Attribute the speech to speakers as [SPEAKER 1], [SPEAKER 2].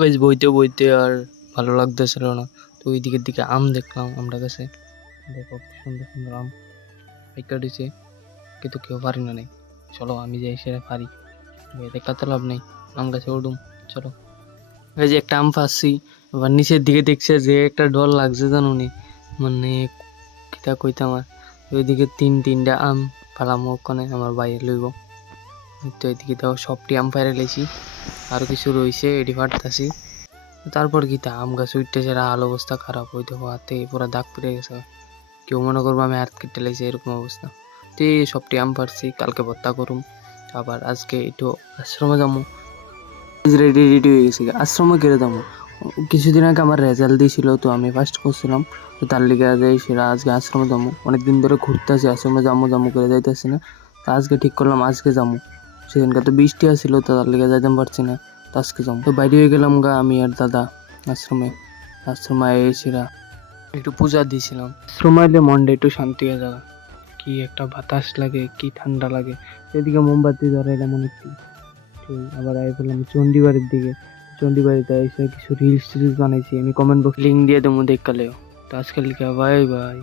[SPEAKER 1] বেশ বইতে বইতে আর ভালো লাগতেছিল না। তো ওই দিকের দিকে আম দেখলাম আমরা কাছে। দেখো সুন্দর সুন্দর আম। দিছে, কিন্তু কেউ পারি না নেই চলো, আমি যাই সেটা পারি। দেখা তো লাভ নেই। আম গাছে উঠুম, চলো। এই যে একটা আম পাচ্ছি, এবার নিচের দিকে দেখছে যে একটা ডর লাগছে জানো নি। মানে কিতা কইতে আমার ওইদিকে তিন তিনটা আম ফালাম ওখানে, আমার বাইরে লইব। তো এদিকে তো সবটি আম পাইরে লেছি আর কিছু রয়েছে এটি ফাটতাছি তারপর কি তা আম গাছ উঠতেছে হাল অবস্থা খারাপ, ওই দেখো হাতে পুরো দাগ পড়ে গেছে। কেউ মনে করব আমি হাত কেটে লেগেছে এরকম অবস্থা। তো এই সবটি আম পারছি কালকে ভর্তা করুম। আবার আজকে একটু আশ্রমে যাব। রেডি রেডি হয়ে গেছি। আশ্রমে কেড়ে যাব। কিছুদিন আগে আমার রেজাল্ট দিয়েছিল, তো আমি ফার্স্ট করছিলাম। তো তার লিগে যাই সেটা আজকে আশ্রমে যাব। অনেকদিন ধরে ঘুরতে আসি, আশ্রমে যাব যাব করে যাইতেছি না। তো আজকে ঠিক করলাম, আজকে যাব। সেদিনকার তো বৃষ্টি আসছিল তার লিগে যাইতে পারছি না। তো আজকে যাব তো বাইরে হয়ে গেলাম গা আমি আর দাদা আশ্রমে। আশ্রমে এসেরা একটু পূজা দিয়েছিলাম। আশ্রমে এলে মনটা একটু শান্তি হয়ে যাবে। কি একটা বাতাস লাগে, কি ঠান্ডা লাগে। এদিকে মোমবাতি ধরাইলাম অনেকটি তো আবার আই বললাম চণ্ডীবাড়ির দিকে। চণ্ডীবাড়িতে এসে কিছু রিলস টিলস বানাইছি, আমি কমেন্ট বক্স লিঙ্ক দিয়ে দেবো দেখকালেও তো আজকাল লিখে বাই বাই